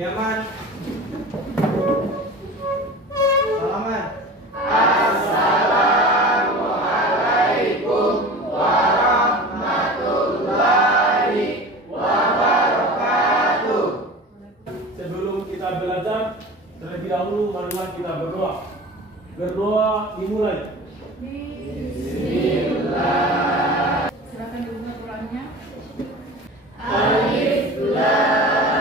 Yaman. Salaman. Assalamualaikum warahmatullahi wabarakatuh. Sebelum kita belajar, terlebih dahulu marilah kita berdoa. Berdoa dimulai. Bismillah. Silakan dibuka Qurannya. Alif Lam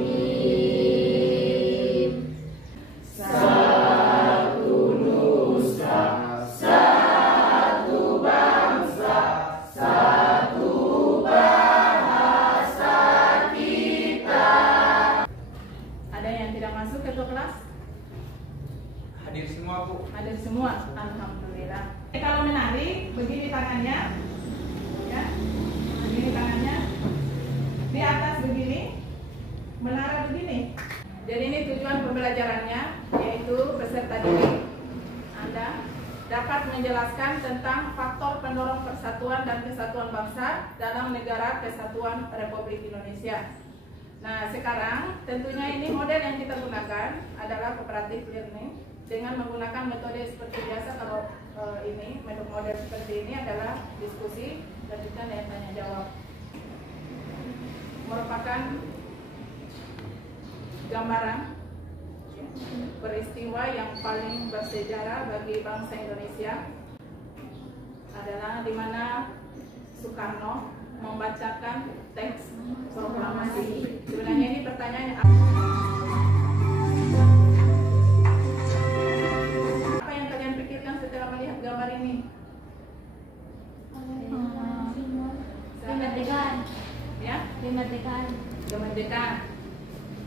Mim. Satu nusa, satu bangsa, satu bahasa kita. Ada yang tidak masuk ke kelas? Hadir semua, Bu. Ada semua. Alhamdulillah. Kalau menari, begini tangannya, ya, begini tangannya, di atas begini, menara begini. Jadi ini tujuan pembelajarannya, yaitu peserta didik Anda dapat menjelaskan tentang faktor pendorong persatuan dan kesatuan bangsa dalam negara kesatuan Republik Indonesia. Nah, sekarang tentunya ini model yang kita gunakan adalah cooperative learning dengan menggunakan metode seperti biasa. Kalau ini model seperti ini adalah diskusi dan juga tanya jawab, merupakan gambaran peristiwa yang paling bersejarah bagi bangsa Indonesia adalah di mana Soekarno membacakan teks proklamasi. Sebenarnya ini pertanyaannya apa yang kalian pikirkan setelah melihat gambar ini? Kemerdekaan. Ya, Kemerdekaan. kemerdekaan.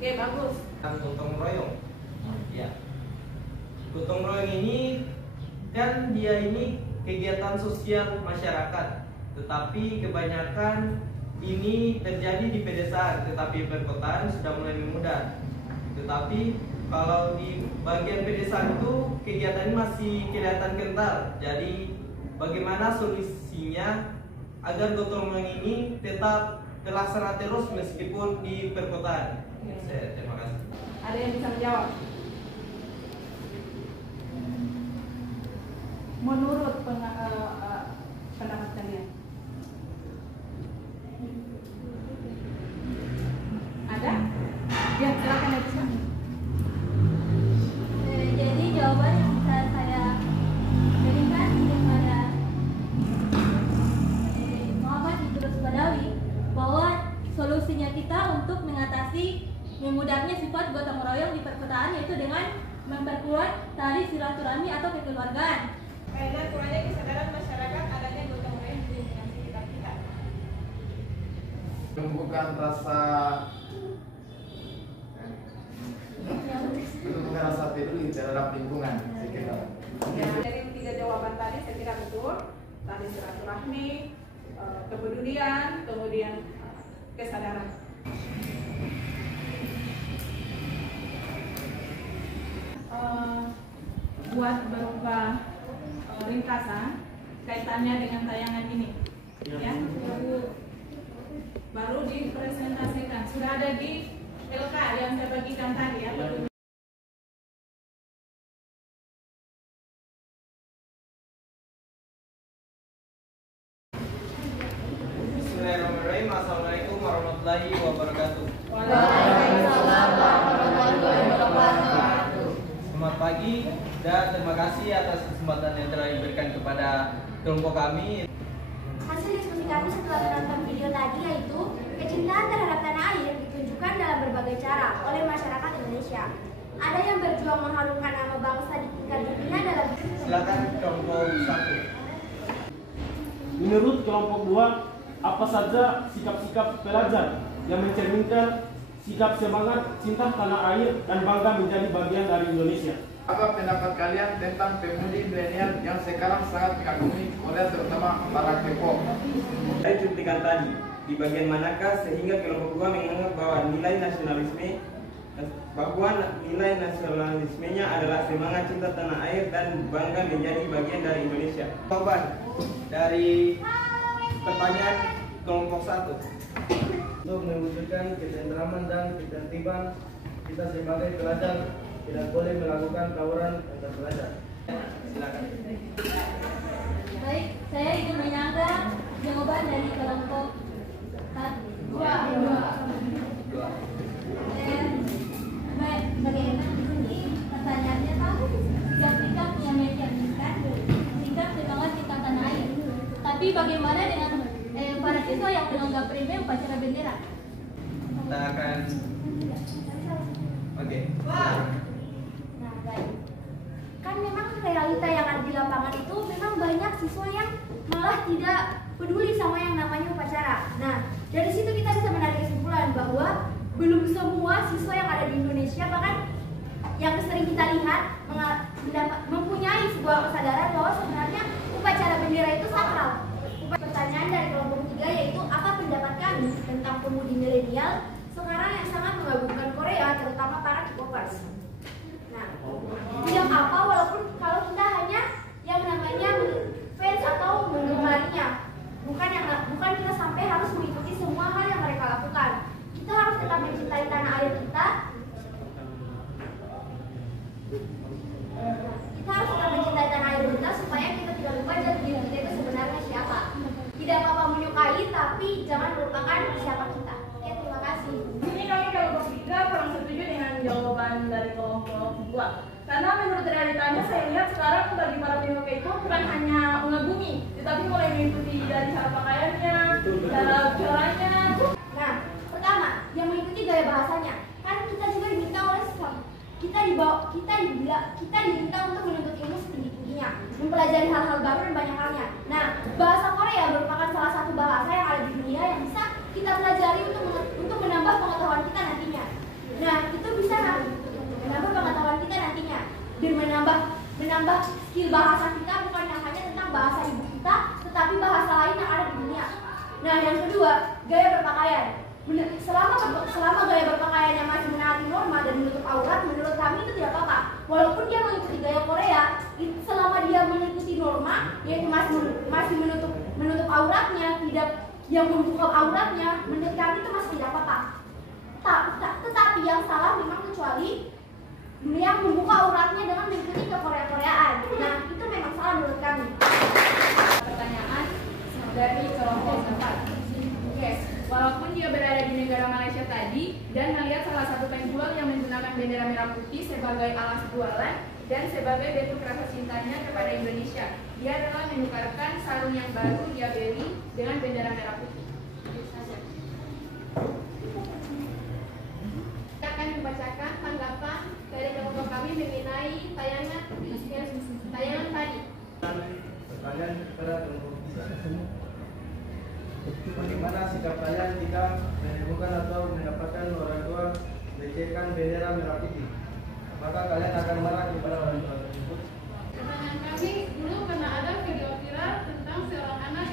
Oke, bagus. Gotong royong. Ya. Gotong royong ini kan dia ini kegiatan sosial masyarakat, tetapi kebanyakan ini terjadi di pedesaan, tetapi perkotaan sudah mulai memudar. Tetapi kalau di bagian pedesaan itu kegiatan ini masih kelihatan kental. Jadi bagaimana solusinya agar gotong royong ini tetap terlaksana terus meskipun di perkotaan? Terima kasih. Ada yang bisa menjawab? Menurut pendapat kalian? Ada? Ya, silakan ya, bisa. Jadi jawaban yang bisa saya berikan kepada Muhammad Idrus Badawi bahwa solusinya kita untuk mengatasi memudahnya sifat gotong royong di perkotaan yaitu dengan memperkuat tali silaturahmi atau kekeluargaan. Dan kurangnya kesadaran masyarakat adanya gotong royong di lingkungan sekitar kita. Menumbuhkan rasa peduli terhadap lingkungan sekitar. Ya, dari 3 jawaban tadi saya kira betul. Tadi silaturahmi, kepedulian, kemudian kesadaran. Buat berupa ringkasan kaitannya dengan tayangan ini, ya, baru dipresentasikan. Sudah ada di LK yang saya bagikan tadi, ya. Bismillahirrahmanirrahim. Assalamualaikum warahmatullahi wabarakatuh. Waalaikumsalam warahmatullahi wabarakatuh. Selamat pagi dan terima kasih atas kesempatan yang telah diberikan kepada kelompok kami. Hasil diskusi kami setelah menonton video tadi yaitu kecintaan terhadap tanah air ditunjukkan dalam berbagai cara oleh masyarakat Indonesia. Ada yang berjuang mengharumkan nama bangsa di tingkat dunia dalam. Silakan kelompok 1. Menurut kelompok 2, apa saja sikap-sikap pelajar yang mencerminkan sikap semangat cinta tanah air dan bangga menjadi bagian dari Indonesia? Apa pendapat kalian tentang pemudi milenial yang sekarang sangat dikagumi oleh terutama para K-pop? Dari cuplikan tadi, di bagian manakah sehingga kelompok 2 menganggap bahwa nilai nasionalismenya adalah semangat cinta tanah air dan bangga menjadi bagian dari Indonesia? Jawaban dari pertanyaan kelompok 1. Untuk mewujudkan ketentraman dan ketertiban, kita sebagai pelajar tidak boleh melakukan tawuran antar pelajar. Silakan. Baik, saya ingin menyangka jawaban dari kelompok 2. Bagaimana di sini pertanyaannya tahu sikap-sikap yang mencerminkan sikap semangat cinta tanah air. Tapi bagaimana dengan para siswa yang menganggap remeh upacara bendera? Kita akan Oke. Nah, baik. Kan memang realita yang ada di lapangan itu memang banyak siswa yang malah tidak peduli sama yang namanya upacara. Nah, dari situ kita bisa menarik kesimpulan bahwa belum semua siswa yang ada di Indonesia, bahkan yang sering kita lihat, mempunyai sebuah kesadaran bahwa sebenarnya upacara bendera itu sakral. Pertanyaan dari kelompok 3 yaitu apa pendapat kami tentang pemudi milenial sekarang yang sangat mengagumkan Korea, terutama para K-popers. Nah, yang apa walaupun kalau kita hanya yang namanya fans atau menggemarinya, bukan kita sampai harus mengikuti semua hal yang mereka lakukan. Kita harus tetap mencintai tanah air kita. Kita harus tetap mencintai tanah air kita supaya kita tidak lupa jati diri kita itu sebenarnya siapa. Tidak apa-apa menyukai, tapi jangan melupakan siapa kita. Oke, terima kasih. Ini kami kelompok 3 kurang setuju dengan jawaban dari kelompok 2. Karena menurut realitanya saya lihat sekarang bagi para PMK itu bukan hanya mengagumi, tetapi mulai mengikuti dari cara pakaiannya, cara bicaranya. Nah, pertama, yang mengikuti gaya bahasanya. Kan kita juga diminta oleh Islam. Kita diminta untuk menuntut ilmu setinggi-tingginya, mempelajari hal-hal baru dan banyak halnya. Nah, bahasa Korea merupakan salah satu bahasa yang ada di dunia yang bisa kita pelajari untuk menambah pengetahuan kita nantinya. Nah, itu bisa menambah pengetahuan kita nantinya dan menambah skill bahasa kita, bukan hanya tentang bahasa ibu kita, tetapi bahasa lain yang ada di dunia. Nah, yang kedua, gaya berpakaian. Selama gaya berpakaian yang masih menaati norma dan menutup aurat, menurut kami itu tidak apa-apa. Walaupun dia mengikuti gaya Korea, selama dia mengikuti norma, yaitu masih menutup auratnya, tidak yang membuka auratnya, menurut kami itu masih tidak apa-apa. Tetapi yang salah memang kecuali yang membuka auratnya dengan mengikuti ke-Korea-Koreaan. Nah, itu memang salah menurut kami. Pertanyaan dari kelompok 4. Yes, walaupun dia berada di negara Malaysia tadi dan melihat salah satu penjual yang menggunakan bendera merah putih sebagai alas jualan dan sebagai bentuk rasa cintanya kepada Indonesia, dia adalah menukarkan sarung yang baru dia beli dengan bendera merah putih. Kita akan membacakan tanggapan dari kelompok kami mengenai tayangan tadi. Pertanyaan kepada kelompok 3. Bagaimana sikap kalian jika menemukan atau mendapatkan orang tua melecehkan bendera merah putih? Apakah kalian akan marah kepada orang tua tersebut? Pertanyaan kami, dulu pernah ada video viral tentang seorang anak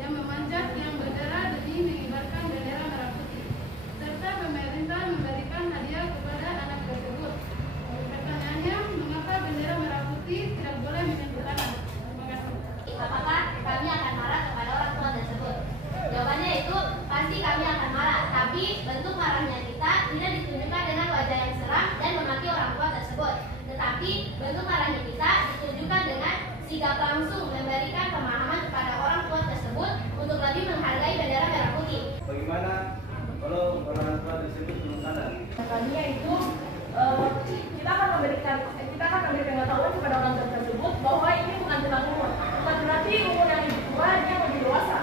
yang memanjat yang bendera demi mengibarkan bendera merah putih, serta pemerintah memberikan hadiah kepada anak tersebut. Pertanyaannya, mengapa bendera merah putih tidak boleh menyentuh anak? Terima kasih. Apakah kami akan marah kepada orang tua tersebut? Jawabannya itu pasti kami akan marah, tapi bentuk marahnya kita tidak ditunjukkan dengan wajah yang seram dan memaki orang tua tersebut. Tetapi bentuk marahnya kita ditunjukkan dengan sikap langsung memberikan pemahaman kepada orang tua tersebut untuk lebih menghargai bendera merah putih. Bagaimana kalau orang tua tersebut belum sadar? Makanya itu kita akan memberikan pengetahuan kepada orang tua tersebut bahwa ini bukan tentang umur, bukan berarti umur yang lebih tua dia lebih dewasa.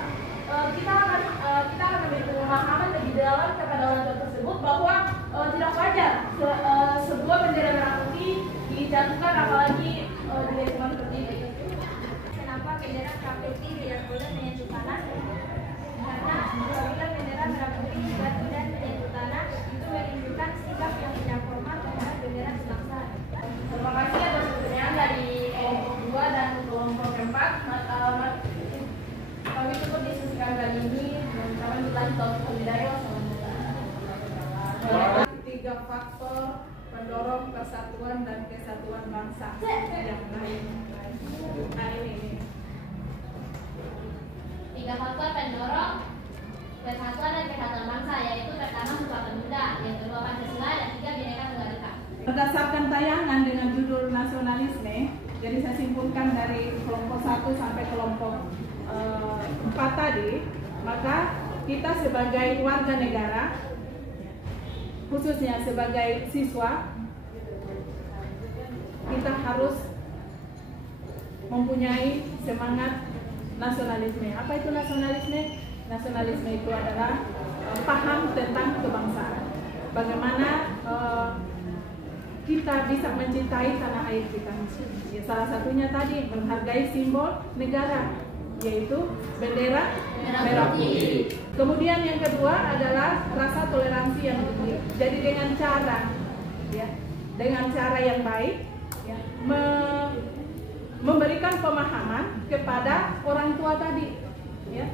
Kita akan memberi pemahaman lebih dalam kepada orang tua tersebut bahwa tidak wajar sebuah bendera merah putih dijatuhkan apalagi di lingkungan seperti ini. Kenapa bendera merah putih tidak boleh menyentuh tanah? Karena apabila bendera merah putih jatuh dan menyentuh tanah, itu menunjukkan sikap yang tidak formal terhadap bendera kebangsaan. Terima kasih atas pertanyaan dari kelompok 2 dan kelompok 4. Kami cukup diskusikan kali ini dan kami berlanjut untuk hidayah. Tiga faktor pendorong persatuan dan kesatuan bangsa yang lain. Nah, ini. 3 faktor pendorong sampai kelompok 4 tadi, maka kita sebagai warga negara, khususnya sebagai siswa, kita harus mempunyai semangat nasionalisme. Apa itu nasionalisme? Nasionalisme itu adalah paham tentang kebangsaan. Bagaimana kita bisa mencintai tanah air kita. Ya, salah satunya tadi menghargai simbol negara, yaitu bendera merah putih. Kemudian yang kedua adalah rasa toleransi yang tinggi. Jadi dengan cara yang baik, ya, memberikan pemahaman kepada orang tua tadi, ya,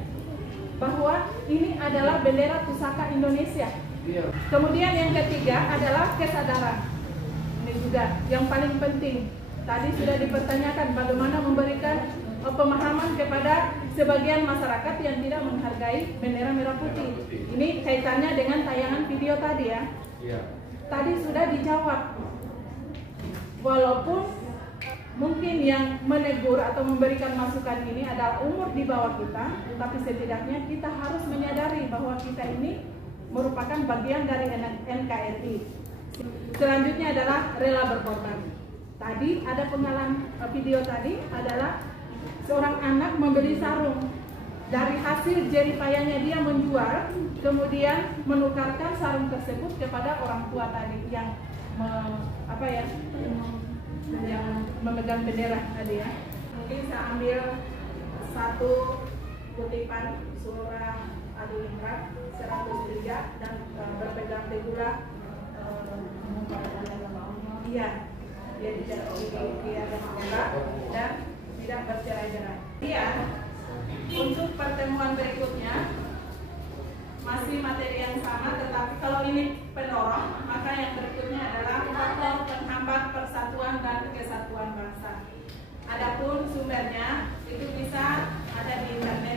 bahwa ini adalah bendera pusaka Indonesia. Kemudian yang ketiga adalah kesadaran. Ini juga yang paling penting. Tadi sudah dipertanyakan bagaimana memberikan pemahaman kepada sebagian masyarakat yang tidak menghargai bendera merah putih. Ini kaitannya dengan tayangan video tadi, ya. Tadi sudah dijawab. Walaupun mungkin yang menegur atau memberikan masukan ini adalah umur di bawah kita, tapi setidaknya kita harus menyadari bahwa kita ini merupakan bagian dari NKRI. Selanjutnya adalah rela berkorban. Tadi ada pengalaman video tadi adalah seorang anak membeli sarung. Dari hasil jerih payahnya dia menjual, kemudian menukarkan sarung tersebut kepada orang tua tadi yang yang memegang bendera tadi, ya. Mungkin saya ambil satu kutipan surah Al-Imran 103 dan berpegang teguhlah dia tidak memiliki agama Allah dan tidak bercerai-berai. Untuk pertemuan berikutnya masih materi yang sama, tetapi kalau ini pendorong, maka yang berikutnya adalah faktor penghambat persatuan dan kesatuan bangsa. Adapun sumbernya itu bisa ada di internet.